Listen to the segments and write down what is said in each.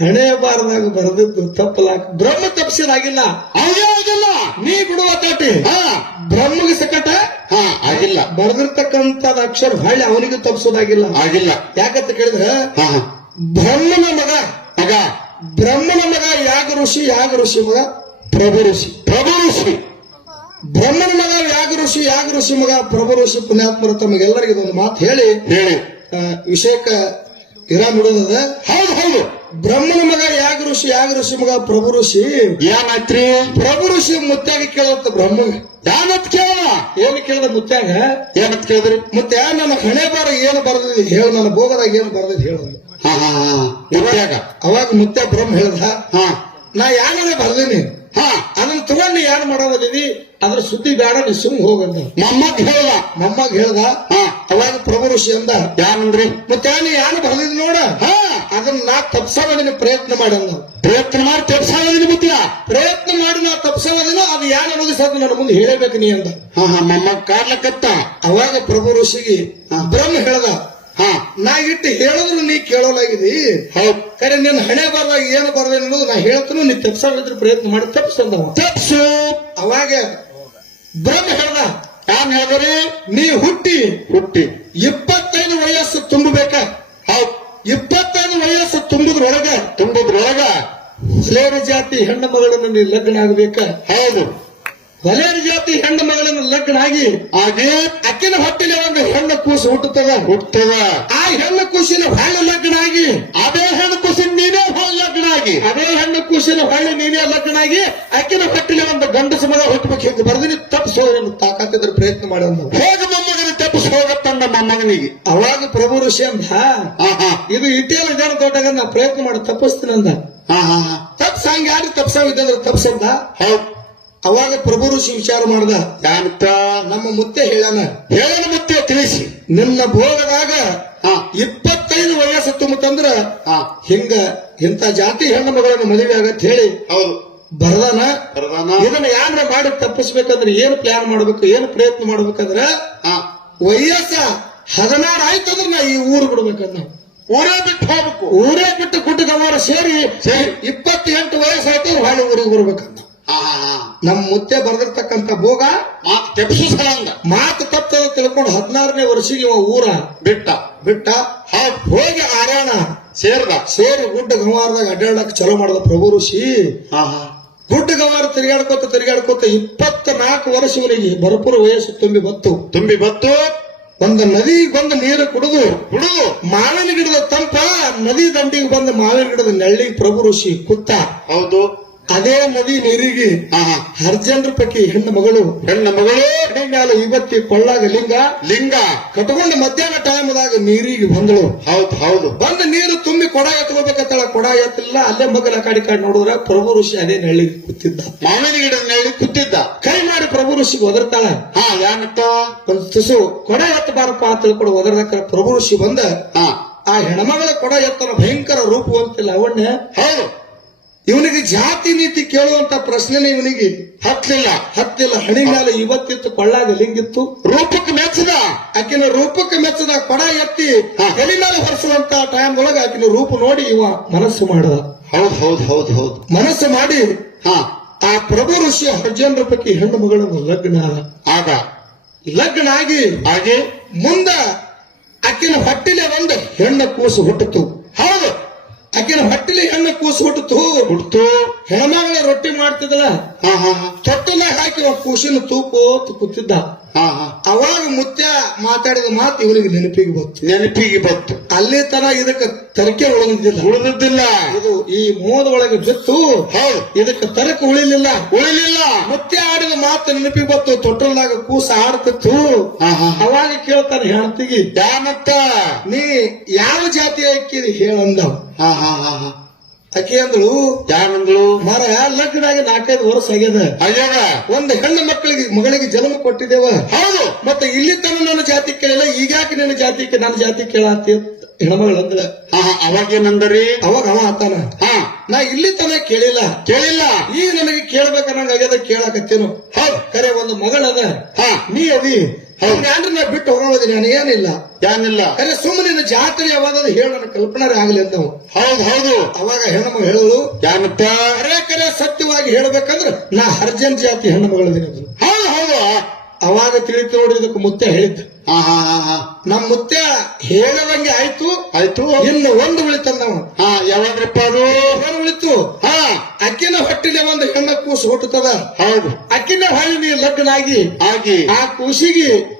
ಹಣೆ ಬಾರದಾಗ ಬರೆದದ್ದು ತಪ್ಪಲಾಕ ಬ್ರಹ್ಮ ತಪ್ಪಿಸಿದಾಗಿಲ್ಲ ಆಗಿಲ್ಲ. ನೀ ಬಿಡುವ ತಾಟಿ ಹಾ. ಬ್ರಹ್ಮಗೆ ಸಕಟ? ಹಾ ಆಗಿಲ್ಲ. ಬರೆದಿರ್ತಕ್ಕಂಥದ ಅಕ್ಷರ ಹೊಳ್ಳಿ ಅವನಿಗೆ ತಪ್ಪಿಸೋದಾಗಿಲ್ಲ ಆಗಿಲ್ಲ. ಯಾಕಂತ ಕೇಳಿದ್ರೆ? ಬ್ರಹ್ಮನ ಮಗ. ಮಗ. ಬ್ರಹ್ಮನ ಮಗ ಯಾಗ ಋಷಿ ಯಾಗ ಋಷಿ ಮಗ? ಪ್ರಭು ಋಷಿ. ಪ್ರಭು ಋಷಿ. ಬ್ರಹ್ಮನ ಮಗ ಯಾಗ ಋಷಿ ಯಾಗ ಋಷಿ ಮಗ ಪ್ರಭು ಋಷಿ ಪುಣ್ಯಾತ್ಮರು ತಮಗೆಲ್ಲರಿಗೆ ಒಂದು ಮಾತು ಹೇಳಿ. ಹೇಳಿ. ವಿಷಯಕ್ಕೆ ವಿಷಯಕ್ಕ ಇರಾ ಬಿಡೋದದ ಹೌದು ಹೌದು. ಬ್ರಹ್ಮನ ಮಗ ಯಾಗ ಋಷಿ ಯಾಗ ಋಷಿ ಮಗ ಪ್ರಭು ಋಷಿ? ಏನಾಯ್ತ್ರಿ ಪ್ರಭು ಋಷಿ ಮುತ್ತಾಗ ಕೇಳತ್ತ ಬ್ರಹ್ಮಗ. ಯಾನತ್ ಕೇಳ? ಏನು ಕೇಳಿದ ಮುತ್ತಾಗ ಏನತ್ ಕೇಳಿದ್ರಿ? ಮತ್ತೆ ನನ್ನ ಹಣೆ ಬಾರ ಏನು ಬರ್ದಿದ್ ಹೇಳು ನನ್ನ ಭೋಗದಾಗ ಏನು ಬರ್ದಿದ್ ಹೇಳು. ಹಾ ಅವಾಗ ಮುತ್ತ ಬ್ರಹ್ಮ ಹೇಳ್ದ ಹಾ. ನಾ ಯಾನೇ ಬರ್ದೀನಿ. ಹಾ ಅದನ್ನ ತಗೊಂಡು ಏನ್ ಮಾಡೋದಿದಿ ಅದ್ರ ಸುದ್ದಿ ಬೇಡ ನೀ ಸುಮ್ ಹೋಗಂದ ಮೊಮ್ಮಗ್ ಹೇಳ್ದ. ನಮ್ಮಗ್ ಹೇಳ್ದ? ಹಾ. ಅವಾಗ ಪ್ರಭು ಋಷಿ ಅಂದ ಯಾನಂದ್ರಿ? ಮತ್ತೆ ಯಾರು ಬರ್ದಿದ್ ನೋಡ? ಹಾ. ಅದನ್ನ ನಾ ತಪ್ಸೋದಿನ ಪ್ರಯತ್ನ ಮಾಡಂದ. ಪ್ರಯತ್ನ ಮಾಡಿ ತೆಪ್ಸಾಗಿದ್ದೀನಿ ಮುತ್ಯ ಪ್ರಯತ್ನ ಮಾಡಿ ನಾ ತಪ್ಸೋದಿನ ಅದು ಯಾರು ಅನ್ನೋದು ಸತ್ ನನ್ನ ಮುಂದೆ ಹೇಳಬೇಕು ನೀ ಅಂದ. ಹಾ ಹಾ ಮೊಮ್ಮಗ್ ಕಾರ್ಲಕತ್ತ ಅವಾಗ ಪ್ರಭು ಋಷಿಗೆ ಬ್ರಹ್ಮ ಹೇಳ್ದ ಹಾ. ನಾ ಇಟ್ಟು ಹೇಳಿದ್ರು ನೀ ಕೇಳೋಲಾಗಿದಿ ಹೌದು. ಕರೆ ನಿನ್ನ ಹಣೆ ಬರ್ದಾಗ ಏನು ಬರ್ದೆ ಅನ್ನೋದು ನಾ ಹೇಳ್ತೀನಿ ನೀ ತಪ್ಸಾಡಿದ್ರ ಪ್ರಯತ್ನ ಮಾಡಿ. ತಪ್ಪಿಸಂದ ತಪ್ಸು. ಅವಾಗ ಬ್ರಹ್ಮ ಹೇಳ್ದ ನಾನು ಹೇಳಿದ್ರೆ ನೀ ಹುಟ್ಟಿ. ಹುಟ್ಟಿ. ಇಪ್ಪತ್ತೈದು ವಯಸ್ಸು ತುಂಬಬೇಕ. ಹೌದು. ಇಪ್ಪತ್ತೈದು ವಯಸ್ಸು ತುಂಬಿದ್ರೊಳಗ ತುಂಬಿದ್ರೊಳಗ ಸ್ಲೇರ ಜಾತಿ ಹೆಣ್ಣು ಮಗಳನ್ನು ನೀ ಲಗ್ನ ಆಗ್ಬೇಕ. ಹೌದು. ಹೊಲೇರ ಜಾತಿ ಹೆಣ್ಣು ಮಗಳನ್ನು ಲಗ್ನ ಆಗಿ ಹಾಗೆ ಅಕ್ಕಿನ ಹೊಟ್ಟಿನ ಒಂದು ಹೆಣ್ಣು ಕೂಸು ಹುಟ್ಟುತ್ತದ? ಹುಟ್ಟದ ಆ ಹೆಣ್ಣು ಕೂಸಿನ ಹೊಳ್ಳಿ ಲಗ್ನ ಆಗಿ ಅದೇ ಹೆಣ್ಣು ಕೂಸಿನ ನೀನೇ ಹೋಗಿ ಲಗ್ನ ಆಗಿ ಅದೇ ಹೆಣ್ಣು ಕೂಸಿನ ಹಳ್ಳಿ ನೀನೇ ಲಗ್ನ ಆಗಿ ಅಕ್ಕಿನ ಹೊಟ್ಟಿನ ಒಂದು ಗಂಡಸು ಮಗ ಹುಟ್ಟಬೇಕು ಹಿಂಗೆ ಬರ್ದಿನಿ ತಪ್ಪಿಸೋದನ್ನು ತಾಕತ್ತಿದ್ರ ಪ್ರಯತ್ನ ಮಾಡೋದು ಹೋಗ ಮೊಮ್ಮಗನ ತಪ್ಪಿಸಿ ಹೋಗತ್ತಂದ ಮೊಮ್ಮಗನಿಗೆ? ಅವಾಗ ಪ್ರಭು ಋಷಿ ಅಂದ ಇದು ಇಟ್ಟಿಯಲ್ಲ ಜನ ತೋಟಗ ನಾ ಪ್ರಯತ್ನ ಮಾಡಿ ತಪ್ಪಿಸ್ತೀನಿ ಅಂದ. ಹಾ ಹಾ ಹಾ ತಪ್ಸ ಹಂಗ ಯಾರು ತಪ್ಸಾವಿದ್ದಂದ್ರೆ ತಪ್ಸಂದ ಹೌದ್. ಅವಾಗ ಪ್ರಭು ಋಷಿ ವಿಚಾರ ಮಾಡ್ದ ಯಾಂತ ನಮ್ಮ ಮುತ್ತೆ ಹೇಳನ ಹೇಳನ ಮುತ್ತೆ ತಿಳಿಸಿ. ನಿನ್ನ ಭೋಗದಾಗ ಇಪ್ಪತ್ತೈದು ವಯಸ್ಸು ತುಂಬತಂದ್ರ ಹಿಂಗ ಇಂತ ಜಾತಿ ಹೆಣ್ಣು ಮಗಳನ್ನು ಮದುವೆ ಆಗತ್ ಹೇಳಿ ಹೌದು. ಬರದಾನ? ಇದನ್ನ ಯಾರ ಮಾಡಿ ತಪ್ಪಿಸ್ಬೇಕಂದ್ರೆ ಏನು ಪ್ಲಾನ್ ಮಾಡ್ಬೇಕು ಏನು ಪ್ರಯತ್ನ ಮಾಡ್ಬೇಕಂದ್ರ ವಯಸ್ಸ ಹದಿನಾರು ಆಯ್ತಂದ್ರ ನಾ ಈ ಊರು ಬಿಡ್ಬೇಕಂತ ಊರೇ ಬಿಟ್ಟು ಹೋಗ್ಬೇಕು. ಊರೇ ಬಿಟ್ಟು ಕುಟುಂಬ ಸೇರಿ ಸೇರಿ. ಇಪ್ಪತ್ತೆಂಟು ವಯಸ್ಸಾಯ್ತು ಹೊಳೆ ಊರಿಗೆ ಹಾ ನಮ್ಮ ಮುತ್ತೆ ಬರ್ದಿರ್ತಕ್ಕಂಥ ಭೋಗ ಮಾತು ತೆಪ್ಸಿಸಲಂದ ಮಾತು ತಪ್ಪದ ತಿಳ್ಕೊಂಡು ಹದಿನಾರನೇ ವರ್ಷಿಗೆ ಇವ ಊರ ಬಿಟ್ಟ. ಬಿಟ್ಟ. ಹೋಗಿ ಆರಾಣ. ಸೇರ್ದ. ಸೇರಿ ಗುಡ್ಡ ಗವಾರದಾಗ ಅಡ್ಡಾಡಕ್ ಚಲೋ ಮಾಡ್ದ ಪ್ರಭು ಋಷಿ. ಗುಡ್ಡ ಗವಾರ ತಿರುಗಾಡ್ಕೋತ ತಿರುಗಾಡ್ಕೋತ ಇಪ್ಪತ್ತ ನಾಲ್ಕು ವರ್ಷಗಳಿಗೆ ಭರಪೂರ ವಯಸ್ಸು ತುಂಬಿ ಬತ್ತು. ತುಂಬಿ ಬತ್ತು. ಒಂದು ನದಿ ಬಂದು ನೀರು ಕುಡಿದು ಕುಡಿದು. ಮಾವಿನ ಗಿಡದ ತಂಪ ನದಿ ದಂಡಿಗೆ ಬಂದ ಮಾವಿನ ಗಿಡದ ನೆಳ್ಳಿಗೆ ಪ್ರಭು ಋಷಿ ಕುತ್ತ. ಹೌದು. ಅದೇ ನದಿ ನೀರಿಗೆ ಹರ್ಜನ್ರ ಪಕ್ಕಿ ಹೆಣ್ಣು ಮಗಳು ಹೆಣ್ಣು ಮಗಳು ಮ್ಯಾಲ ಇವತ್ತಿ ಕೊಳ್ಳಾಗ ಲಿಂಗ ಲಿಂಗ. ಕಟ್ಕೊಂಡು ಮಧ್ಯಾಹ್ನ ಟೈಮ್ದಾಗ ನೀರಿಗೆ ಬಂದಳು. ಹೌದ್ ಹೌದು. ಬಂದ ನೀರು ತುಂಬಿ ಕೊಡ ಎತ್ಕೋಬೇಕತ್ತಳ ಕೊಡ ಎತ್ತಲಿಲ್ಲ ಅಲ್ಲೇ ಮಗನ ಕಾಡಿ ಕಾಡಿ ನೋಡಿದ್ರ ಪ್ರಭು ಋಷಿ ಅದೇ ನೆಳ್ಳಿಗೆ ಕೂತಿದ್ದ. ಮಾವಿನ ಗಿಡದ ನಳ್ಳಿ ಕೂತಿದ್ದ. ಕೈ ಮಾಡಿ ಪ್ರಭು ಋಷಿಗೆ ಒದರ್ತಾಳ. ಹಾ ಯಾನತ್ತ? ಒಂದು ತುಸು ಕೊಡ ಎತ್ತಬಾರಪ್ಪ ಅಂತ ತಿಳ್ಕೊಂಡು ಒದರ್ದಕ್ಕ ಪ್ರಭು ಋಷಿ ಬಂದ. ಆ ಹೆಣ್ಮಗಳ ಕೊಡ ಎತ್ತನ ಭಯಂಕರ ರೂಪವಂತಿಲ್ಲ ಅವಣ್ಣ ಹೌದು. ಇವನಿಗೆ ಜಾತಿ ನೀತಿ ಕೇಳುವಂತ ಪ್ರಶ್ನೆನೇ ಇವನಿಗೆ ಹತ್ತಲಿಲ್ಲ ಹತ್ತಿಲ್ಲ. ಹಣಿ ಮೇಲೆ ಇವತ್ತಿತ್ತು ಕೊಳ್ಳಾಗ ಲಿಂಗಿತ್ತು. ರೂಪಕ್ಕೆ ಮೆಚ್ಚದ. ಆಕಿನ ರೂಪಕ್ಕೆ ಮೆಚ್ಚದ ಕೊಡ ಎತ್ತಿ. ಎಲಿ ಮೇಲೆ ಹೊರಿಸುವಂತ ಟೈಮ್ ಒಳಗ ಆಕಿನ ರೂಪ ನೋಡಿ ಇವ ಮನಸ್ಸು ಮಾಡದ. ಹೌದ್ ಹೌದ್ ಹೌದ್ ಹೌದು. ಮನಸ್ಸು ಮಾಡಿ ಹಾ ಆ ಪ್ರಭು ಋಷಿಯ ಹರ್ಜನ್ ರೂಪಕ್ಕೆ ಹೆಣ್ಣು ಮಗಳನ್ನು ಲಗ್ನ ಆಗ? ಲಗ್ನ ಆಗಿ ಹಾಗೆ ಮುಂದ ಆಕಿನ ಹೊಟ್ಟಿಲೆ ಒಂದು ಹೆಣ್ಣು ಕೂಸು ಹುಟ್ಟಿತು. ಹೌದು. ಆಕಿನ ಹೊಟ್ಟಲಿ ಹೆಣ್ಣ ಕೂಸು ಹುಟ್ಟಿತು ಹುಡ್ತು ಹೆಣ್ಮಗಳ ರೊಟ್ಟಿ ಮಾಡ್ತಿದ್ದಲ್ಲ ಹಾ ಹಾ ಹಾ. ತೊಟ್ಟಲ ಹಾಕಿ ಕೂಸಿನ ತೂಕೋತ್ ಕೂತಿದ್ದ. ಹಾ ಹಾ. ಅವಾಗ ಮುತ್ಯ ಮಾತಾಡಿದ ಮಾತು ಇವನಿಗೆ ನೆನಪಿಗೆ ಬಂತು. ನೆನಪಿಗೆ ಬಂತು. ಅಲ್ಲಿ ತನ ಇದಕ್ಕೆ ತರಕೆ ಉಳಿದಿಲ್ಲ ಉಳಿದಿದ್ದಿಲ್ಲ. ಇದು ಈ ಮೋದ ಒಳಗೆ ಬಿತ್ತು. ಹೌದು. ಇದಕ್ಕೆ ತರಕ ಉಳಿಲಿಲ್ಲ. ಉಳಿಲಿಲ್ಲ. ಮತ್ತೆ ಆಡಿದ ಮಾತು ನೆನಪಿಗೆ ಬಂತು ತೊಟ್ಟಲ್ದಾಗ ಕೂಸ ಆಡ್ತಿತ್ತು. ಅವಾಗ ಕೇಳ್ತಾನೆ ಹೆಣ್ತಿಗಿ ಯಾನತ್ತ? ನೀ ಯಾವ ಜಾತಿ ಹಾಕಿರಿ ಹೇಳಂದವ್? ಹಾ ಹಾ ಹಾ ಹಾ. ಅಕ್ಕಿ ಅಂದಳು? ಯಾನಂದ್ಳು ಮರ ಲಗ್ನಾಗಿ ನಾಲ್ಕೈದು ವರ್ಷ ಆಗ್ಯದ. ಅಯ್ಯಾಗ ಒಂದ್ ಹೆಣ್ಣು ಮಕ್ಕಳಿಗೆ ಮಗಳಿಗೆ ಜನ್ಮ ಕೊಟ್ಟಿದ್ದೇವ. ಹೌದು. ಮತ್ತೆ ಇಲ್ಲಿ ತನ ನನ್ನ ಜಾತಿ ಕೇಳಿಲ್ಲ ಈಗ್ಯಾಕೆ ನಿನ್ನ ಜಾತಿ ನನ್ನ ಜಾತಿ ಕೇಳಾತಿ ಹೆಣ್ಮಗಳು ಅಂದ್ರ ಅವಾಗ ಏನಂದ್ರಿ? ಅವಾಗ ಅವ ಆತಾನ. ಹಾ. ನಾ ಇಲ್ಲಿ ತನ ಕೇಳಿಲ್ಲ. ಕೇಳಿಲ್ಲ. ಈ ನನಗೆ ಕೇಳ್ಬೇಕನ್ನಂಗ ಆಗ್ಯದ ಕೇಳಾಕತ್ತೇನು. ಹೌದು. ಕರೆ ಒಂದು ಮಗಳದ. ಹಾ. ನೀ ಅದಿ. ಹೌದು. ಅಂದ್ರೆ ನಾ ಬಿಟ್ಟು ಹೋಗೋದಿಲ್ಲ ನಾನು ಏನಿಲ್ಲ. ಏನಿಲ್ಲ ಅರೆ ಸುಮ್ಮನೆ ಜಾತ್ರೆ ಯಾವಾಗ ಹೇಳ ನನ್ನ ಕಲ್ಪನೆ ಆಗಲಿ ಅಂತ ಹೌದು ಹೌದು. ಅವಾಗ ಹೆಣ್ಣು ಹೇಳಲು ಯಾಮತ್ತ ಅರೆ ಕರೆ ಸತ್ಯವಾಗಿ ಹೇಳ್ಬೇಕಂದ್ರ ನಾ ಹರ್ಜನ್ ಜಾತಿ ಹೆಣ್ಣು ಮಗಳಿದ್ದೀನಿ ಹೌದು ಹೌದು. ಅವಾಗ ತಿಳಿತು ನೋಡಿ ಇದಕ್ಕೆ ಮುತ್ತೆ ಹೇಳಿದ್ದು. ನಮ್ಮ ಮುತ್ತೆ ಹೇಳದಂಗೆ ಆಯ್ತು. ಆಯ್ತು. ಇನ್ನು ಒಂದು ಉಳಿತಂದ ನಾವು ಹಾ ಯಾವಾಗ್ರಪ್ಪ ಅದು? ಏನು ಉಳಿತು. ಹಾ. ಅಕ್ಕಿನ ಹೊಟ್ಟಿಲೆ ಒಂದು ಹೆಣ್ಣ ಕೂಸು ಹುಟ್ಟುತ್ತದ. ಹೌದು. ಅಕ್ಕಿನ ಹೊಳ್ಳಿ ಲಗ್ನ ಆಗಿ. ಆಗಿ ಆ ಕೂಸಿಗೆ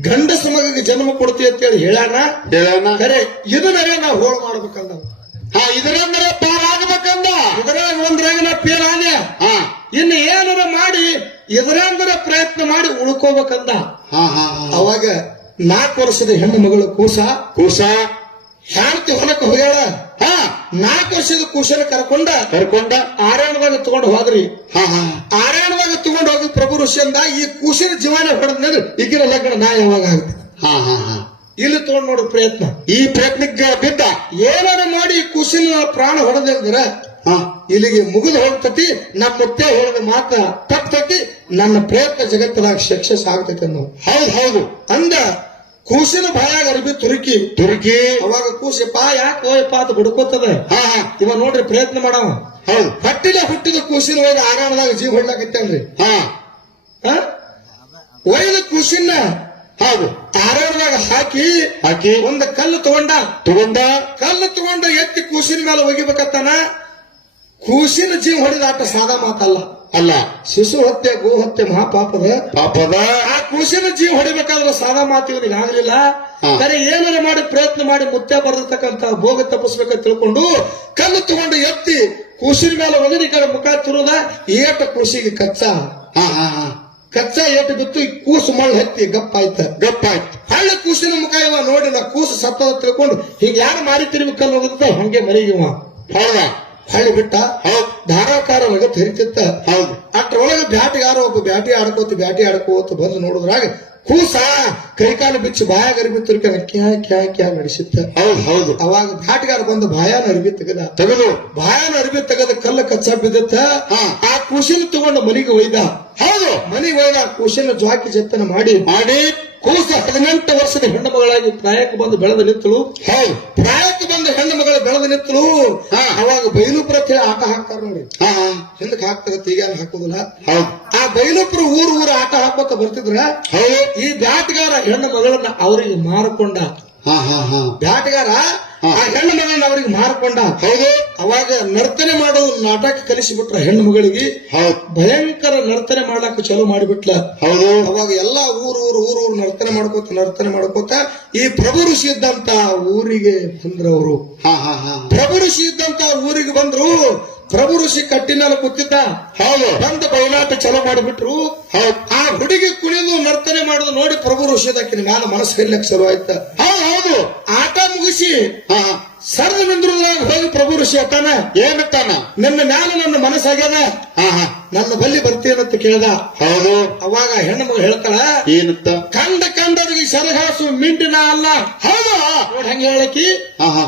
ಗಂಡಸ ಮಗಗೆ ಜನ್ಮ ಕೊಡ್ತೀವಿ ಅಂತೇಳಿ ಹೇಳಾನ? ಹೇಳೋಣ ಕರೆ ಇದನ್ನೇ ನಾವು ಹೋಳು ಮಾಡ್ಬೇಕಂದ ಹಾ ಇದರಂದ್ರೆ ಪಾರಾಗಬೇಕಂದ. ಇದ್ರಾಗ ಒಂದ್ರಾಗ ನಾ ಪೇರ್ ಆನೆ ಹಾ. ಇನ್ನು ಏನಾರ ಮಾಡಿ ಇದರಂದ್ರೆ ಪ್ರಯತ್ನ ಮಾಡಿ ಉಳ್ಕೋಬೇಕಂದ. ಅವಾಗ ನಾಲ್ಕು ವರ್ಷದ ಹೆಣ್ಣು ಮಗಳು ಕೂಸ. ಕೂಸ. ಶಾಂತಿ ಹೊಲಕ್ಕೆ ಹೋಗ್ಯಾಳ. ಹಾ. ನಾಲ್ಕು ವರ್ಷದ ಕೂಸನ ಕರ್ಕೊಂಡ. ಕರ್ಕೊಂಡ. ಆರ್ಯಾಣದಾಗ ತಗೊಂಡು ಹೋದ್ರಿ. ಹಾ ಹಾ. ಆರ್ಯಾಣದಾಗ ತಗೊಂಡು ಹೋಗಿ ಪ್ರಭು ಋಷಿಯಿಂದ ಈ ಕೂಸಿನ ಜೀವನ ಹೊಡೆದ್ರೆ ಈಗಿನ ಲಗ್ನ ನಾ ಯಾವಾಗ ಆಗುತ್ತೆ ಹಾ ಹಾ ಹಾ. ಇಲ್ಲಿ ತಗೊಂಡ್ ನೋಡೋ ಪ್ರಯತ್ನ. ಈ ಪ್ರಯತ್ನಕ್ಕೆ ಬಿದ್ದ ಏನಾರ ಮಾಡಿ ಕುಸಿನ ಪ್ರಾಣ ಹೊಡೆದಿಲ್ದ್ರ ಹಾ ಇಲ್ಲಿಗೆ ಮುಗಿದು ಹೋಗ್ತತಿ ನಮ್ಮ ಮುತ್ತೆ ಹೇಳಿದ ಮಾತ ತಪ್ಪತತಿ ನನ್ನ ಪ್ರಯತ್ನ ಜಗತ್ತಿನಾಗ ಸಕ್ಸಸ್ ಆಗ್ತೈತೆ ನಾವು ಹೌದು ಹೌದು. ಅಂದ ಕೂಸಿನ ಬಾಯಾಗ ಅರ್ಬಿ ತುರುಕಿ ತುರುಕಿ. ಅವಾಗ ಪಾ ಯಾಕೆ ಹೋಯಪ್ಪ ಅಂತ ಬುಡ್ಕೋತದ. ಹಾ ಹಾ. ಇವ ನೋಡ್ರಿ ಪ್ರಯತ್ನ ಮಾಡವ. ಹೌದು. ಹಟ್ಟಿಲ ಹುಟ್ಟಿದ ಕೂಸಿನ ಒಯ್ದ ಆರಾಮದಾಗ ಜೀವ ಹೊಡ್ಲಾಕತ್ತೇನ್ರಿ? ಹಾ. ಹ? ಒಯ್ದ ಕೂಸಿನ ಹೌದು. ಧಾರವಾಡದಾಗ ಹಾಕಿ ಹಾಕಿ. ಒಂದು ಕಲ್ಲು ತಗೊಂಡ. ತಗೊಂಡ. ಕಲ್ಲು ತಗೊಂಡ ಎತ್ತಿ ಕೂಸಿನ ಮೇಲೆ ಒಗಿಬೇಕತ್ತಾನ? ಕೂಸಿನ ಜೀವ ಹೊಡೆದ ಆಟ ಸಾದಾ ಮಾತಲ್ಲ. ಅಲ್ಲ. ಶಿಶು ಹತ್ಯೆ ಗೋ ಹತ್ಯೆ ಮಹಾಪಾಪದ? ಪಾಪದ. ಆ ಕೂಸಿನ ಜೀವ ಹೊಡಿಬೇಕಾದ್ರೆ ಸಾದಾ ಮಾತು ಇವನಿಗೆ ಆಗ್ಲಿಲ್ಲ. ಬರೀ ಏನಾರ ಮಾಡಿ ಪ್ರಯತ್ನ ಮಾಡಿ ಮುತ್ಯ ಬರತಕ್ಕಂತ ಭೋಗ ತಪ್ಪಿಸ್ಬೇಕಂತ ತಿಳ್ಕೊಂಡು ಕಲ್ಲು ತಗೊಂಡು ಎತ್ತಿ ಕೂಸಿನ ಮೇಲೆ ಒಗದಿ ಕಡೆ ಮುಖ ತಿರುದ ಏಟ ಕೂಸಿಗೆ ಕಚ್ಚಾ. ಹಾ ಹಾ ಹಾ. ಕಚ್ಚಾ ಏಟು ಬಿತ್ತು ಈ ಕೂಸು ಮಳ್ಳು ಹತ್ತಿ ಗಪ್ಪಾಯ್ತ ಗಪ್ಪಾಯ್ತು ಹಳ್ಳಿ ಕೂಸಿನ ಮುಖ ಇವ ನೋಡಿ ನಾ ಕೂಸು ಸತ್ತದ ತಿಳ್ಕೊಂಡು ಹೀಗ ಯಾರು ಮಾರಿ ತಿರ್ಬೇಕಲ್ಲ ಕಲ್ಲು ಹೋಗುತ್ತೆ ಹಂಗೆ ಮರಿಗಿವ ಹೌದಾ ಹಳ್ಳಿ ಬಿಟ್ಟ ಹೌದು ಧಾರಾಕಾರ ಒಳಗೆ ತೆರಿತಿತ್ತ. ಹೌದು. ಅಷ್ಟ್ರೊಳಗೆ ಬ್ಯಾಟಿಗಾರ ಒಬ್ಬ ಬ್ಯಾಟಿ ಆಡ್ಕೋತ ಬ್ಯಾಟಿ ಆಡ್ಕೋತ ಬಂದು ನೋಡಿದ್ರಾಗ ಕೂಸ ಕೈಕಾಲು ಬಿಚ್ಚು ಬಾಯಾಗ ಅರಿವಿ ತುರ್ಕ ಕ್ಯಾ ಕ್ಯಾ ಕ್ಯಾ ನಡೆಸಿತ್ತ ಹೌದು ಹೌದು. ಅವಾಗ ಬ್ಯಾಟಿಗಾರ ಬಂದು ಬಾಯಾನ ಅರಿವಿ ತೆಗದ ತೆಗೆದು. ಬಾಯಾನ ಅರಿವಿ ತೆಗದ ಕಲ್ಲ ಕಚ್ಚ ಬಿದ್ದತ್ತ. ಆ ಕುಶಿನ ತಗೊಂಡು ಮನೆಗೆ ಒಯ್ದ. ಹೌದು. ಮನೆಗೆ ಒಯ್ದ ಆ ಕೂಸಿನ ಜ್ವಾಕಿ ಜತನ ಮಾಡಿ. ಮಾಡಿ. ಕೂಸ ಹದಿನೆಂಟು ವರ್ಷದ ಹೆಣ್ಣು ಮಗಳಾಗಿ ಪ್ರಾಯಕ್ಕೆ ಬಂದು ಬೆಳೆದ ನಿಂತಳು. ಹೌದು. ಪ್ರಾಯಕ್ಕೆ ಬಂದ ಹೆಣ್ಣು ಮಗಳು ಬೆಳೆದು ನಿಂತಳು. ಅವಾಗ ಬೈಲುಪುರ ಅಂತ ಹೇಳಿ ಆಟ ಹಾಕ್ತಾರ ನೋಡಿ ಹಿಂದಕ್ಕೆ ಹಾಕ್ತಾರ ತೀಗಾನ ಹಾಕೋದಿಲ್ಲ. ಆ ಬೈಲುಪುರ ಊರು ಊರು ಆಟ ಹಾಕೋತ ಬರ್ತಿದ್ರ. ಈ ಬ್ಯಾಟಗಾರ ಹೆಣ್ಣು ಮಗಳನ್ನ ಅವರಿಗೆ ಮಾರಿಕೊಂಡ ಬ್ಯಾಟಗಾರ. ಆ ಹೆಣ್ಣು ಮಗಳನ್ನ ಅವರಿಗೆ ಮಾರ್ಕೊಂಡ ಹೌದು. ಅವಾಗ ನರ್ತನೆ ಮಾಡೋ ನಾಟಕ ಕಲಿಸಿಬಿಟ್ರ ಹೆಣ್ಣು ಮಗಳಿಗೆ ಹೌದು. ಭಯಂಕರ ನರ್ತನೆ ಮಾಡ್ಲಾಕ ಚಲೋ ಮಾಡಿಬಿಟ್ಲ. ಹೌದು. ಅವಾಗ ಎಲ್ಲಾ ಊರು ಊರು ಊರು ಊರು ನರ್ತನೆ ಮಾಡ್ಕೋತ ನರ್ತನೆ ಮಾಡ್ಕೋತ ಈ ಪ್ರಭು ಋಷಿ ಇದ್ದಂತ ಊರಿಗೆ ಬಂದ್ರವರು ಹಾ ಹಾ ಹಾ. ಪ್ರಭು ಋಷಿ ಇದ್ದಂತ ಊರಿಗೆ ಬಂದ್ರು. ಪ್ರಭು ಋಷಿ ಕಟ್ಟಿನಲ್ಲಿ ಕೂತಿದ್ದ. ಹೌದು. ಬಂದ ಬಯಲಾಟ ಚಲೋ ಮಾಡಿಬಿಟ್ರು. ಹೌದು. ಆ ಹುಡುಗಿ ಕುಣಿದು ನರ್ತನೆ ಮಾಡುದು ನೋಡಿ ಪ್ರಭು ಋಷಿದಕ್ಕಿನ ಮ್ಯಾಲ ಮನಸ್ಸು ಹೇಳಕ್ ಶುರು ಆಯ್ತ. ಹೌದು ಹೌದು. ಆಟ ಮುಗಿಸಿ ಸರದ ನಿಂದ್ರದಾಗ ಹೋಗಿ ಪ್ರಭು ಋಷಿ ಅತ್ತಾನ ಏನತ್ತಾನ ನಿನ್ನ ಮ್ಯಾಲ ನನ್ನ ಮನಸ್ಸಾಗ್ಯದ? ನನ್ನ ಬಲ್ಲಿ ಬರ್ತೀನಂತ ಕೇಳ್ದ. ಹೌದು. ಅವಾಗ ಹೆಣ್ಣು ಮಗು ಹೇಳ್ತಾಳ ಏನತ್ತ? ಕಂಡ ಕಂಡರಿಗೆ ಸರಗಾಸು ಮಿಂಡಿನ ಅಲ್ಲ. ಹೌದು. ಹಂಗ ಹೇಳಕಿ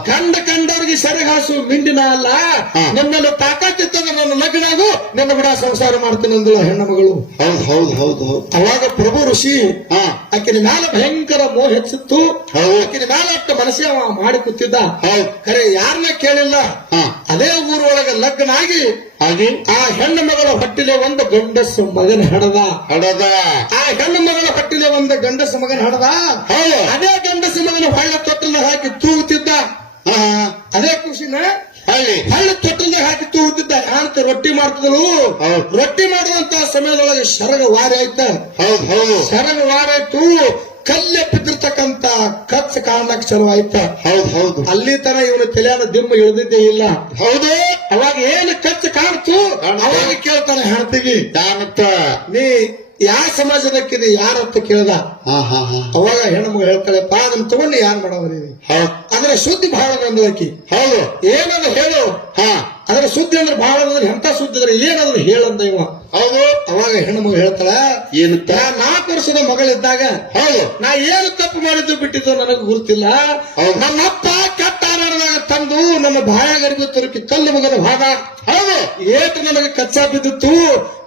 ಕಂಡ ಕಂಡರಿಗೆ ಸರಗಾಸು ಮಿಂಡಿನ ಅಲ್ಲ ಹಾ. ನನ್ನಲ್ಲಿ ತಾಕತ್ತಿತ್ತದ ನನ್ನ ಲಗ್ನಾಗು ನನ್ನ ಬಿಡ ಸಂಸಾರ ಮಾಡ್ತೀನಿ ಅಂದಳು ಹೆಣ್ಣು ಮಗಳು. ಹೌದು ಹೌದು ಹೌದು ಅವಾಗ ಪ್ರಭು ಋಷಿ ಆ ಆಕಿನ ಮ್ಯಾಲ ಭಯಂಕರ ಮೋಹ ಹೆಚ್ಚಿತ್ತು. ಆಕಿನ ಮ್ಯಾಲ ಅಷ್ಟು ಮನಸ್ಸೇ ಅವ ಮಾಡಿ ಕೂತಿದ್ದ. ಖರೆ ಯಾರನ್ನ ಕೇಳಿಲ್ಲ? ಅದೇ ಊರೊಳಗ ಲಗ್ನ ಆಗಿ ಆ ಹೆಣ್ಣು ಮಗಳ ಹೊಟ್ಟಿಲೆ ಒಂದು ಗಂಡಸು ಮಗನ ಹಡದ ಹಡದ ಆ ಹೆಣ್ಣು ಮಗಳ ಹೊಟ್ಟಿಲೆ ಒಂದು ಗಂಡಸು ಮಗನ ಹಡದ ಅದೇ ಗಂಡಸು ಮಗನ ಹೊಳ್ಳ ತೊಟ್ಟಲ ಹಾಕಿ ತೂಗುತ್ತಿದ್ದ. ಅದೇ ಖುಷಿನ ಹಳ್ಳಿ. ತೊಟ್ಟಿಗೆ ತೊಟ್ಟಲ್ಗೆ ಹಾಕಿ ತೂಗುತ್ತಿದ್ದ ಅಂತ ರೊಟ್ಟಿ ಮಾಡ್ತಿದ್ರು. ರೊಟ್ಟಿ ಮಾಡುವಂತ ಸಮಯದೊಳಗೆ ಶರಗ ವಾರಿ ಆಯ್ತ. ಹೌದು ಹೌದು. ಶರಗ ವಾರಿ ಆಯ್ತು. ಕಲ್ಲೆ ಬಿದ್ದಿರ್ತಕ್ಕಂತ ಕಚ್ಚ ಕಾಣಕ್ ಚಲೋ ಆಯ್ತ. ಹೌದು ಹೌದು. ಅಲ್ಲಿ ತನ ಇವನ ತಲೆಯಾದ ದಿಮ್ಮ ಇಳಿದಿದ್ದೇ ಇಲ್ಲ. ಹೌದು. ಅವಾಗ ಏನು ಕಚ್ಚ ಕಾಣ್ತು? ಅವಾಗ ಕೇಳ್ತಾನೆ ಹೆಣ್ತಿಗಿ. ಕಾಣುತ್ತ ನೀ ಯಾವ ಸಮಾಜದಕ್ಕಿದೆ ಯಾರತ್ತ ಕೇಳ್ದ? ಹಾ ಹಾ ಹಾ. ಅವಾಗ ಹೆಣ್ಮಗ ಹೇಳ್ತಾಳೆ ಪಾ ಅದನ್ನ ತಗೊಂಡು ಯಾರು ಮಾಡವ್ರಿ ಅಂದ್ರೆ ಅದ್ರ ಸುದ್ದಿ ಬಹಳ ಬಂದಕಿ ಹೌದು. ಏನದ ಹೇಳು. ಹಾ. ಅದ್ರ ಸುದ್ದಿ ಅಂದ್ರೆ ಬಹಳ ಅಂದ್ರೆ ಎಂತ ಸುದ್ದಿ ಅಂದ್ರೆ ಏನಾದ್ರು ಹೇಳಂದ ಇವ. ಹೌದು. ಅವಾಗ ಹೆಣ್ಮಗ ಹೇಳ್ತಾಳ ಏನು ನಾ ನಾಲ್ಕು ವರ್ಷದ ಮಗಳಿದ್ದಾಗ ಹೌದು. ನಾ ಏನು ತಪ್ಪು ಮಾಡಿದ್ದು ಬಿಟ್ಟಿದ್ದು ನನಗೆ ಗೊತ್ತಿಲ್ಲ ನಮ್ಮ ನಮ್ಮಪ್ಪ ತಂದು ನನ್ನ ಬಾಯಾಗರಿಗೂ ತುರುಕಿ ಕಲ್ಲು ಮಗನ ಭಾಗ. ಹೌದು ಏಟು ನನಗೆ ಕಚ್ಚಾ ಬಿದ್ದಿತ್ತು.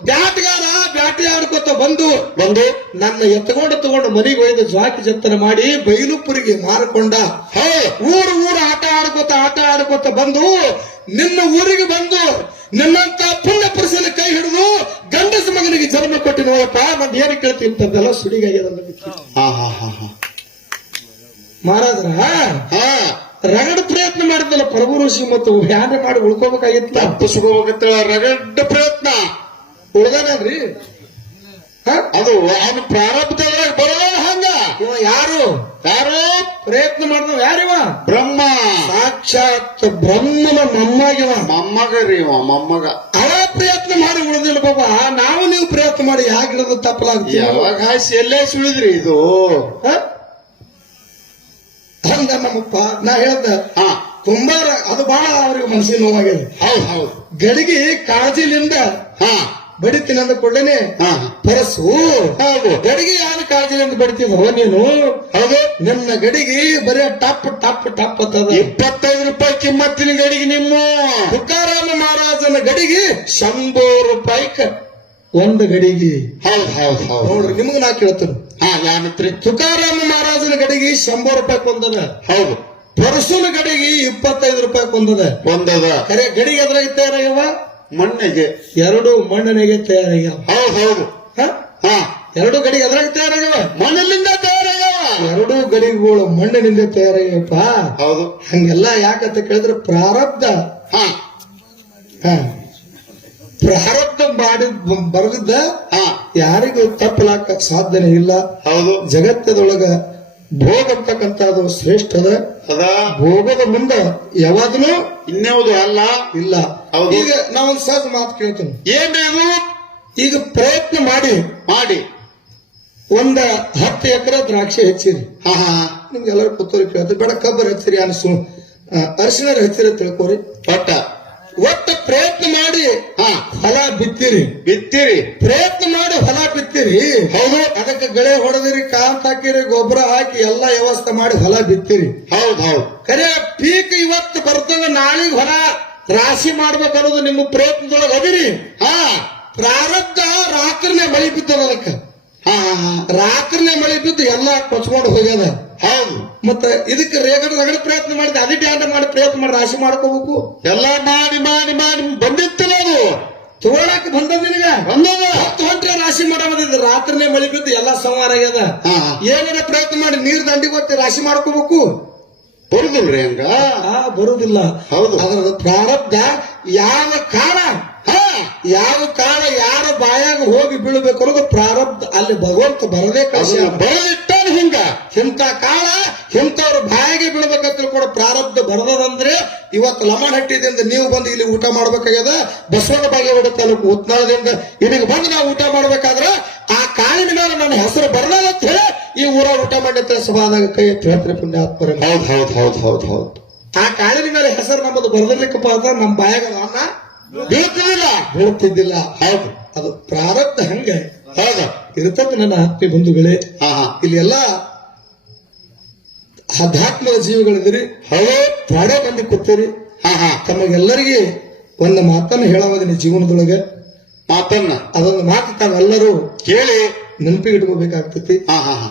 ಬ್ಯಾಟ್ಗಾರ ಬ್ಯಾಟಿ ಆಡ್ಕೊತ ಬಂದು ಬಂದು ನನ್ನ ಎತ್ತಗೊಂಡು ತಗೊಂಡು ಮನೆಗೆ ಒಯ್ದು ಜ್ವಾಕಿ ಜತ್ತನ ಮಾಡಿ ಬೈಲುಪುರಿಗೆ ಮಾರಿಕೊಂಡ. ಹೌದು ಊರು ಊರು ಆಟ ಆಡ್ಕೊತ ಆಟ ಆಡ್ಕೊತ ಬಂದು ನಿನ್ನ ಊರಿಗೆ ಬಂದು ನಿನ್ನಂತ ಪುಣ್ಯ ಪುರುಷನ ಕೈ ಹಿಡಿದು ಗಂಡಸ ಮಗನಿಗೆ ಜನ್ಮ ಕೊಟ್ಟು ನೋಡಪ್ಪ ನಾನು ಏನು ಕೇಳ್ತೀನಿ ಅಂತಂದೆಲ್ಲ ಸುಡಿಗಾಗ್ಯದ ಹಾ ಹಾ ಹಾ ಹಾ ಹಾ ಮಹಾರಾಜರ? ಹಾ. ರಗಡ ಪ್ರಯತ್ನ ಮಾಡಿದ್ದಲ್ಲ ಪ್ರಭು ಋಷಿ ಮತ್ತು ವ್ಯಾನ ಮಾಡಿ ಉಳ್ಕೋಬೇಕಾಗಿತ್ತು. ತಪ್ಪಿಸ್ಕೋಬೇಕಂತ ರಗಡ್ ಪ್ರಯತ್ನ. ಉಳ್ದಾನಲ್ರಿ? ಅದು ಅವನು ಪ್ರಾರಬ್ಧದಾಗ ಬರೋ ಹಂಗ. ಇವ ಯಾರು? ಯಾರು? ಪ್ರಯತ್ನ ಮಾಡಿದವ ಯಾರಿವ? ಬ್ರಹ್ಮ. ಸಾಕ್ಷಾತ್ ಬ್ರಹ್ಮನ ಮೊಮ್ಮಗಿವ. ಮೊಮ್ಮಗ ರೀ ಇವ ಮೊಮ್ಮಗ. ಅವ ಪ್ರಯತ್ನ ಮಾಡಿ ಉಳಿದಿಲ್ಲ ಬಾಬಾ. ನಾವು ನೀವು ಪ್ರಯತ್ನ ಮಾಡಿ ಯಾಕೆ ಹಿಡಿದು ತಪ್ಪಲಾಗ್ತೀವಿ ಯಾವಾಗ ಹಾಸಿ ಎಲ್ಲೇ ಸುಳಿದ್ರಿ ಇದು? ನಮ್ಮಪ್ಪ ನಾ ಹೇಳ್ದ. ಹಾ. ತುಂಬಾ ರ- ಅದು ಬಹಳ ಅವ್ರಿಗೆ ಮನಸ್ಸಿನ ನೋವಾಗಿದೆ. ಹೌದು ಹೌದು. ಗಡಿಗೆ ಕಾಳಜಿಲಿಂದ ಹಾ. ಬಡಿತೀನಿ ಅಂದ ಕೂಡಲೇ ಹಾ. ಪರಸು. ಹೌದು. ಗಡಿಗೆ ಯಾರು ಕಾಳಜಿಲಿಂದ ಬಡಿತಿದ್ವ ನೀನು? ಹೌದು. ನನ್ನ ಗಡಿಗೆ ಬರೀ ಟಪ್ ಟಪ್ ಟಪ್ ಅಂತದ. ಇಪ್ಪತ್ತೈದು ರೂಪಾಯಿ ಕಿಮ್ಮತ್ತಿನ ಗಡಿಗೆ ನಿಮ್ಮ. ತುಕಾರಾಮ ಮಹಾರಾಜನ ಗಡಿಗೆ ಶಂಭೂ ರೂಪಾಯಿ ಒಂದು ಗಡಿಗೆ. ಹೌದು ಹೌದು ಹೌದು. ನೋಡ್ರಿ ನಿಮಗ್ ನಾ ಕೇಳ್ತೇನೆ. ಹಾ ಯಾನತ್ರಿ ತುಕಾರಾಮ ಮಹಾರಾಜನ ಗಡಿಗೆ ಶಂಬರ್ ರೂಪಾಯಿ ಕೊಂದದ. ಹೌದು. ಪರಶುನ ಗಡಿಗೆ ಇಪ್ಪತ್ತೈದು ರೂಪಾಯಿ ಕೊಂದದ. ಒಂದದ ಕರೆ ಗಡಿಗೆ ಅದ್ರಾಗ ತಯಾರಾಗ್ಯವ? ಮಣ್ಣಿಗೆ. ಎರಡು ಮಣ್ಣಿನಿಗೆ ತಯಾರಾಗ್ಯಾವ. ಹೌದು ಹೌದು. ಹ? ಎರಡು ಗಡಿಗೆ ಅದ್ರಾಗ ತಯಾರಾಗ್ಯವ? ಮಣ್ಣಿನಿಂದ ತಯಾರಾಗ್ಯಾವ. ಎರಡು ಗಡಿಗಳು ಮಣ್ಣಿನಿಂದ ತಯಾರಾಗ್ಯಪ್ಪ. ಹೌದು. ಹಂಗೆಲ್ಲ ಯಾಕಂತ ಕೇಳಿದ್ರೆ ಪ್ರಾರಬ್ಧ. ಹಾ. ಹ. ಪ್ರಾರಬ್ಧ ಮಾಡಿ ಬರೆದಿದ್ದ ಆ ಯಾರಿಗೂ ತಪ್ಪಲಾಕ ಸಾಧ್ಯನೇ ಇಲ್ಲ. ಹೌದು. ಜಗತ್ತದೊಳಗ ಭೋಗ ಅಂತಕ್ಕಂಥದ್ದು ಶ್ರೇಷ್ಠದ ಅದ? ಭೋಗದ ಮುಂದ ಯಾವಾಗಲೂ ಇನ್ಯಾವುದು ಅಲ್ಲ? ಇಲ್ಲ. ಈಗ ಈಗ ನಾವೊಂದು ಸಹಜ ಮಾತು ಕೇಳ್ತೇನೆ. ಅದು ಈಗ ಪ್ರಯತ್ನ ಮಾಡಿ. ಮಾಡಿ. ಒಂದ ಹತ್ತು ಎಕರೆ ದ್ರಾಕ್ಷಿ ಹೆಚ್ಚಿರಿ. ಹಾ ಹಾ ಹಾ. ನಿಮ್ಗೆಲ್ಲರೂ ಕೂತೋರಿ ಕೇಳ್ತಾರೆ ಬೇಡ ಕಬ್ಬರ್ ಹಚ್ಚಿರಿ ಅನ್ಸು. ಅರಿಶಿನ ಹಚ್ಚಿರಿ ತಿಳ್ಕೊರಿ. ಒಟ್ಟ ಒಟ್ಟ ಪ್ರಯತ್ನ ಮಾಡಿ ಹಾ. ಫಲ ಬಿತ್ತಿರಿ. ಬಿತ್ತಿರಿ. ಪ್ರಯತ್ನ ಮಾಡಿ ಹೊಲ ಬಿತ್ತಿರಿ. ಹೌದು. ಅದಕ್ಕೆ ಗಳೆ ಹೊಡೆದಿರಿ ಕಾಂತ ಹಾಕಿರಿ ಗೊಬ್ಬರ ಹಾಕಿ ಎಲ್ಲಾ ವ್ಯವಸ್ಥೆ ಮಾಡಿ ಹೊಲ ಬಿತ್ತಿರಿ. ಹೌದ್ ಹೌದು. ಕರೆ ಪೀಕ್ ಇವತ್ತು ಬರ್ತದ ನಾಳೆಗೆ ಹೊಲ ರಾಶಿ ಮಾಡ್ಬೇಕನ್ನೋದು ನಿಮ್ಮ ಪ್ರಯತ್ನದೊಳಗೆ ಅದಿರಿ. ಹಾ. ಪ್ರಾರಬ್ಧ ರಾತ್ರಿನೇ ಮಳಿ ಬಿದ್ದದ ಅದಕ್ಕೆ. ಹಾ. ರಾತ್ರಿನೇ ಮಳಿ ಬಿದ್ದು ಎಲ್ಲಾ ಕೊಚ್ಕೊಂಡು ಹೋಗ್ಯದ. ಹೌದು. ಮತ್ತೆ ಇದಕ್ಕೆ ರೇಗಡ ರಗಡ ಪ್ರಯತ್ನ ಮಾಡಿದ ಅದೇ ಡ್ಯಾಂಡ ಮಾಡಿ ಪ್ರಯತ್ನ ಮಾಡಿ ರಾಶಿ ಮಾಡ್ಕೋಬೇಕು. ಎಲ್ಲ ಮಾಡಿ ಮಾಡಿ ಮಾಡಿ ಬಂದಿತ್ತಲ್ಲ ಅದು ತೋಳಕ್ ಬಂದದ ನಿನಗ? ಹತ್ತು ಗಂಟೆ ರಾಶಿ ಮಾಡೋದಿಲ್ಲ ರಾತ್ರಿನೇ ಮಳಿ ಬಿದ್ದು ಎಲ್ಲ ಸಂಹಾರ ಆಗ್ಯದ. ಏನಾರ ಪ್ರಯತ್ನ ಮಾಡಿ ನೀರ್ ದಂಡಿಗೆ ಹೋಗ್ತಿ ರಾಶಿ ಮಾಡ್ಕೋಬೇಕು. ಬರುದಿಲ್ರಿ ಹಂಗ? ಬರುದಿಲ್ಲ. ಹೌದು. ಅದರ ಪ್ರಾರಬ್ಧ ಯಾವ ಕಾಲ? ಹಾ. ಯಾವ ಕಾಲ ಯಾರ ಬಾಯಾಗ ಹೋಗಿ ಬೀಳ್ಬೇಕು ಅನ್ನೋದು ಪ್ರಾರಬ್ಧ. ಅಲ್ಲಿ ಭಗವಂತ ಬರದೇ ಕಳಿಸಿ ಬರದಿಟ್ಟ ಹಿಂಗ ಇಂಥ ಕಾಲ ಇಂಥವ್ರ ಬಾಯಿಗೆ ಬೀಳ್ಬೇಕಂತ ಕೂಡ ಪ್ರಾರಬ್ಧ ಬರದಂದ್ರೆ ಇವತ್ತು ಲಮಣಹಟ್ಟಿದಿಂದ ನೀವು ಬಂದು ಇಲ್ಲಿ ಊಟ ಮಾಡ್ಬೇಕಾಗ್ಯದ? ಬಸವನ ಬಾಗೇವಾಡ ತಾಲೂಕು ಉತ್ನಾಳದಿಂದ ಇಲ್ಲಿಗೆ ಬಂದು ನಾವು ಊಟ ಮಾಡ್ಬೇಕಾದ್ರ ಆ ಕಾಲಿನ ಮೇಲೆ ನನ್ನ ಹೆಸರು ಬರಲ್ಲ ಅಂತ ಹೇಳಿ ಈ ಊರ ಊಟ ಮಾಡಿದ ಸಭಾದಾಗ ಕೈ ಎತ್ತಿ ಹೇಳ್ತಾರೆ ಪುಣ್ಯಾತ್ಮರ. ಹೌದು ಹೌದು ಹೌದು ಹೌದು ಹೌದು. ಆ ಕಾಲಿನ ಮೇಲೆ ಹೆಸರು ನಮ್ಮದು ಬರದಿರ್ಲಿಕ್ಕಪ್ಪ ಅಂದ್ರೆ ನಮ್ಮ ಬಾಯಾಗ ಅನ್ನ ಬೀಳ್ತಿದ್ದಿಲ್ಲ. ಬೀಳ್ತಿದ್ದಿಲ್ಲ. ಹೌದು. ಅದು ಪ್ರಾರಬ್ಧ ಹಂಗೆ. ಹೌದ. ಇರ್ತದೆ ನನ್ನ ಹತ್ತಿ ಬಂಧುಗಳೇ. ಹಾ ಹಾ. ಇಲ್ಲಿ ಎಲ್ಲ ಅಧ್ಯಾತ್ಮದ ಜೀವಿಗಳಿದ್ರಿ ಹೌದು ಪ್ರಾಣೆ ಮಂದಿ ಕೂತೀರಿ ಹಾ ಹಾ. ತಮಗೆಲ್ಲರಿಗೆ ಒಂದು ಮಾತನ್ನು ಹೇಳೋದಿನ ಜೀವನದೊಳಗೆ ಮಾತನ್ನ. ಅದೊಂದು ಮಾತು ತಾವೆಲ್ಲರೂ ಕೇಳಿ. ನೆನಪಿಗೆ ಇಟ್ಕೋಬೇಕಾಗ್ತೈತಿ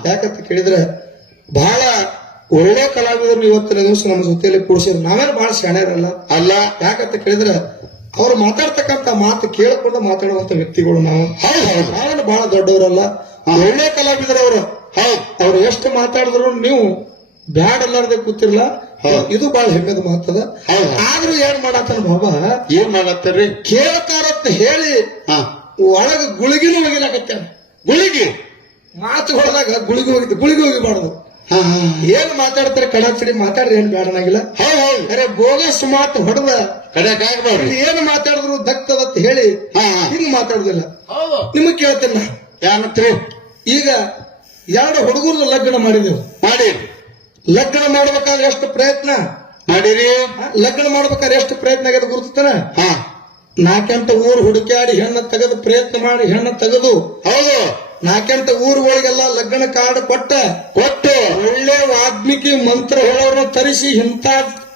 ಯಾಕಂತ ಕೇಳಿದ್ರೆ ಬಹಳ ಒಳ್ಳೆ ಕಲಾವಿದರು ಇವತ್ತಿನ ದಿವಸ ನಮ್ಮ ಜೊತೆಯಲ್ಲಿ ಕೂಡಿಸಿದ್ರು ನಾವೇನು ಬಹಳ ಶಾಣ್ಯರಲ್ಲ ಅಲ್ಲ. ಯಾಕಂತ ಕೇಳಿದ್ರೆ ಅವ್ರು ಮಾತಾಡ್ತಕ್ಕಂತ ಮಾತು ಕೇಳಿಕೊಂಡು ಮಾತಾಡುವಂತ ವ್ಯಕ್ತಿಗಳು ನಾವು. ಹೌದು ಹೌದು. ನಾವೇನು ಬಹಳ ದೊಡ್ಡವರಲ್ಲ. ಒಳ್ಳೆ ಕಲಾವಿದರು ಅವರು ಹೌದು ಅವ್ರು ಎಷ್ಟು ಮಾತಾಡಿದ್ರು ನೀವು ಬ್ಯಾಡ್ ಅಲ್ಲಾರ್ದೆ ಕೂತಿರ್ಲ. ಇದು ಬಹಳ ಹೆಮ್ಮದ ಮಾತದ. ಆದ್ರೂ ಏನ್ ಮಾಡತ್ತಾನ ಬಾಬಾ ಏನ್ ಮಾಡತ್ತೀ ಕೇಳ್ತಾರತ್ತ ಹೇಳಿ ಹಾ. ಒಳಗ ಗುಳಿಗಿನ ಹೋಗಿಲಾಗತ್ತ ಗುಳಿಗೆ? ಮಾತು ಹೊಡೆದಾಗ ಗುಳಿಗೆ ಹೋಗಿದ್ದು ಗುಳಿಗೆ ಹೋಗಿಬಾರ್ದು. ಹಾ ಹಾ ಏನ್ ಮಾತಾಡ್ತಾರೆ ಕಡಾಚಡಿ ಮಾತಾಡ್ರಿ ಏನ್ ಬೇಡನಾಗಿಲ್ಲ ಅರೆ ಬೋಗಸ್ ಮಾತು ಹೊಡೆದ. ಇಲ್ಲಿ ಏನ್ ಮಾತಾಡಿದ್ರು ದಕ್ತದತ್ ಹೇಳಿ ಹಾ ಹಾ. ಹಿಂಗ್ ಮಾತಾಡುದಿಲ್ಲ. ಹೌದು. ನಿಮಗ್ ಕೇಳ್ತೇನೆ ಯಾರ ಈಗ ಎರಡು ಹುಡುಗರು ಲಗ್ನ ಮಾಡಿದೆವು. ಮಾಡಿ. ಲಗ್ನ ಮಾಡ್ಬೇಕಾದ್ರೆ ಎಷ್ಟು ಪ್ರಯತ್ನ? ಮಾಡಿರಿ. ಲಗ್ನ ಮಾಡ್ಬೇಕಾದ್ರೆ ಎಷ್ಟು ಪ್ರಯತ್ನ ಆಗ್ಯದ ಗುರುತಾನ ಹಾ. ನಾಕೆಂತ ಊರು ಹುಡುಕಾಡಿ ಹೆಣ್ಣ ತೆಗೆದು ಪ್ರಯತ್ನ ಮಾಡಿ ಹೆಣ್ಣ ತೆಗೆದು. ಹೌದು. ನಾಕೆಂತ ಊರುಗಳಿಗೆಲ್ಲ ಲಗ್ನ ಕಾರ್ಡ್ ಕೊಟ್ಟ. ಕೊಟ್ಟು. ಒಳ್ಳೆ ವಾಲ್ಮೀಕಿ ಮಂತ್ರ ಹೇಳೋರನ್ನ ತರಿಸಿ ಇಂಥ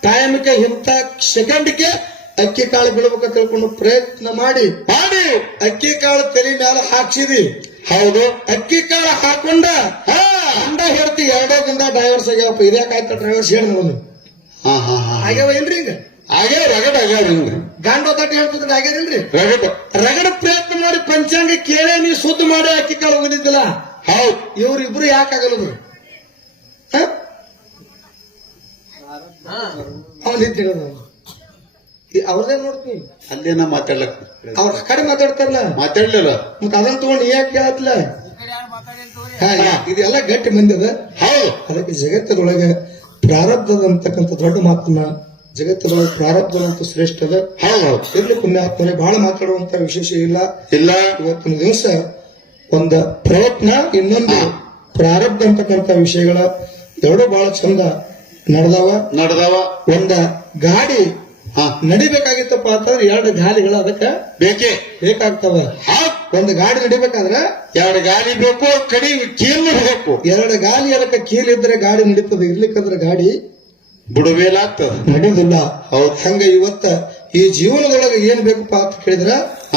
ಟೈಮ್ಗೆ ಇಂಥ ಸೆಕೆಂಡ್ಗೆ ಅಕ್ಕಿ ಕಾಳು ಬಿಡ್ಬೇಕ ತಿಳ್ಕೊಂಡು ಪ್ರಯತ್ನ ಮಾಡಿ. ಮಾಡಿ. ಅಕ್ಕಿ ಕಾಳು ತಲೆ ಮೇಲೆ ಹಾಕ್ಸಿದಿ. ಹೌದು. ಅಕ್ಕಿ ಕಾಳು ಹಾಕೊಂಡ ಹಾ ಅಂಡ ಹೇಳ್ತಿ ಎರಡೇ ದಿನ ಡೈವರ್ಸ್ ಆಗ್ಯಾವಪ್ಪ. ಇದ್ಯಾಕಾಯ್ತ ಡ್ರೈವರ್ಸ್ ಹೇಳಿ ನೋಡಿ. ಹಾ ಹಾ ಹಾ. ಆಗ್ಯಾವ ಏನ್ರಿ ಹಿಂಗ? ಆಗ್ಯಾವ ರಗಡ ಆಗ್ಯಾವ ಹಿಂಗ. ಗಂಡ ಒತ್ತಾಟ ಹೇಳ್ತಿದ್ರೆ ಆಗ್ಯಾರಿಲ್ರಿ ರಗಡ. ರಗಡ ಪ್ರಯತ್ನ ಮಾಡಿ ಪಂಚಾಂಗ ಕೇಳೇ ನೀ ಸುದ್ದ ಮಾಡಿ ಅಕ್ಕಿ ಕಾಳು ಹೋಗಿದ್ದಿಲ್ಲ ಹೌದು. ಇವ್ರಿಬ್ರು ಯಾಕಾಗಲ್ಲದ್ರು ಅವನಿದ್ದಿರೋದು ಅವ್ರದೇ ನೋಡ್ತೀನಿ. ಅಲ್ಲೇನ ಮಾತಾಡ್ಲಕ್? ಅವ್ರ ಕಡೆ ಮಾತಾಡ್ತಾರಲ್ಲ. ಮಾತಾಡ್ಲಿಲ್ಲ. ಮತ್ತ ಅದನ್ನ ತಗೊಂಡು ಯಾಕೆ ಕೇಳತ್ಲ? ಇದೆಲ್ಲ ಗಟ್ಟಿ ಮಂದಿ ಅದ ಹೌದು ಅದಕ್ಕೆ ಜಗತ್ತದೊಳಗೆ ಪ್ರಾರಬ್ಧದ ಅಂತಕ್ಕಂಥ ದೊಡ್ಡ ಮಾತನ್ನ ಜಗತ್ತದೊಳಗೆ ಪ್ರಾರಬ್ಧದಂತ ಶ್ರೇಷ್ಠ ಅದ. ಹೌದು ಪುಣ್ಯ ಇರ್ಲಿ ಪುಣ್ಯಾತ್ಮನೆ ಬಹಳ ಮಾತಾಡುವಂತ ವಿಶೇಷ ಇಲ್ಲ. ಇಲ್ಲ. ಇವತ್ತಿನ ದಿವಸ ಒಂದ ಪ್ರಯತ್ನ ಇನ್ನೊಂದು ಪ್ರಾರಬ್ಧ ಅಂತಕ್ಕಂಥ ವಿಷಯಗಳ ಎರಡು ಬಹಳ ಚಂದ ನಡೆದವ. ನಡೆದವ. ಒಂದ ಗಾಡಿ ನಡಿಬೇಕಾಗಿತ್ತಪ್ಪ ಅಂತಂದ್ರೆ ಎರಡು ಗಾಲಿಗಳು ಅದಕ್ಕೆ ಬೇಕೇ? ಬೇಕಾಗ್ತವ. ಒಂದು ಗಾಡಿ ನಡಿಬೇಕಾದ್ರೆ ಎರಡು ಗಾಲಿ ಬೇಕು ಕಡಿ ಕೀಲು ಬೇಕು. ಎರಡು ಗಾಲಿ ಅದಕ್ಕೆ ಇದ್ರೆ ಗಾಡಿ ನಡೀತದೆ. ಇರ್ಲಿಕ್ಕಂದ್ರೆ ಗಾಡಿ ಬಿಡಬೇಲಾಗ್ತದ ನಡೀದಿಲ್ಲ. ಹೌದು. ಹಂಗ ಇವತ್ತ ಈ ಜೀವನದೊಳಗೆ ಏನ್ ಬೇಕಪ್ಪ ಅಂತ ಕೇಳಿದ್ರ?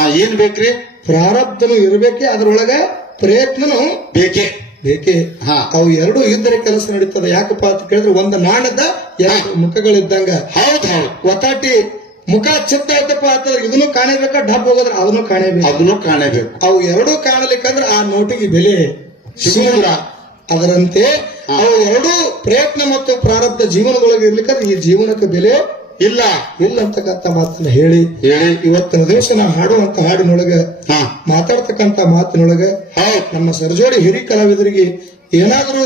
ಏನ್ ಬೇಕ್ರಿ? ಪ್ರಾರಬ್ಧನು ಇರ್ಬೇಕೆ ಅದ್ರೊಳಗ ಪ್ರಯತ್ನನು ಬೇಕೆ? ಬೇಕೇ ಹಾ. ಅವು ಎರಡು ಇದ್ದರೆ ಕೆಲಸ ನಡೀತದೆ. ಯಾಕಪ್ಪ ಅಂತ ಕೇಳಿದ್ರೆ ಒಂದು ನಾಣದ ಎರಡು ಮುಖಗಳಿದ್ದಂಗ. ಹೌದ್ ಹೌದ್. ಒತ್ತಾಟಿ ಮುಖ ಚಿತ್ತ ಐತಪ್ಪ ಅಂತಂದ್ರೆ ಇದನ್ನು ಕಾಣಬೇಕಾ? ಡಬ್ ಹೋಗೋದ್ರೆ ಅದನ್ನು ಕಾಣಬೇಕು. ಅದನ್ನು ಕಾಣಬೇಕು. ಅವು ಎರಡೂ ಕಾಣಲಿಕ್ಕಂದ್ರೆ ಆ ನೋಟಿಗೆ ಬೆಲೆ ಸಿಗುವುದಿಲ್ಲ. ಅದರಂತೆ ಅವು ಎರಡೂ ಪ್ರಯತ್ನ ಮತ್ತು ಪ್ರಾರಬ್ಧ ಜೀವನದೊಳಗೆ ಇರ್ಲಿಕ್ಕಂದ್ರೆ ಈ ಜೀವನಕ್ಕೆ ಬೆಲೆ ಇಲ್ಲ. ಇಲ್ಲ ಅಂತಕ್ಕಂಥ ಮಾತನ್ನ ಹೇಳಿ ಹೇಳಿ. ಇವತ್ತಿನ ದಿವಸ ನಾವು ಹಾಡುವಂತ ಹಾಡಿನೊಳಗ ಹಾ. ಮಾತಿನೊಳಗೆ ಮಾತಿನೊಳಗ ನಮ್ಮ ಸರ್ಜೋಡಿ ಹಿರಿ ಕಲಾವಿದರಿಗೆ ಏನಾದರೂ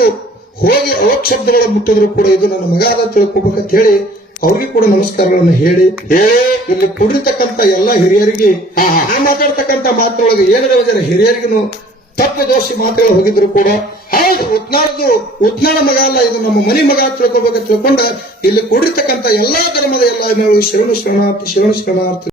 ಹೋಗಿ ಅವಕ್ಷಬ್ದಗಳು ಮುಟ್ಟಿದ್ರು ಕೂಡ ಇದು ನನ್ನ ಮಗ ಅದ ತಿಳ್ಕೊಬೇಕಂತ ಹೇಳಿ ಅವ್ರಿಗೆ ಕೂಡ ನಮಸ್ಕಾರಗಳನ್ನು ಹೇಳಿ ಹೇಳಿ. ಇಲ್ಲಿ ಕುಡಿರ್ತಕ್ಕಂಥ ಎಲ್ಲಾ ಹಿರಿಯರಿಗೆ ಮಾತಾಡ್ತಕ್ಕಂಥ ಹಿರಿಯರಿಗೂನು ಏನಾರ ಹಿರಿಯರಿಗೂ ತಪ್ಪು ದೋಷಿ ಮಾತುಗಳು ಹೋಗಿದ್ರು ಕೂಡ, ಹೌದು ಉತ್ನಾಳದು ಉತ್ನಾಳ ಮಗ ಅಲ್ಲ, ಇದು ನಮ್ಮ ಮನೆ ಮಗ ತಿಳ್ಕೊಬೇಕು ತಿಳ್ಕೊಂಡ, ಇಲ್ಲಿ ಕೂಡಿರ್ತಕ್ಕಂಥ ಎಲ್ಲಾ ಧರ್ಮದ ಎಲ್ಲಾ ಶರಣು ಶರಣಾರ್ಥಿ ಶರಣು ಶರಣಾರ್ಥಿ.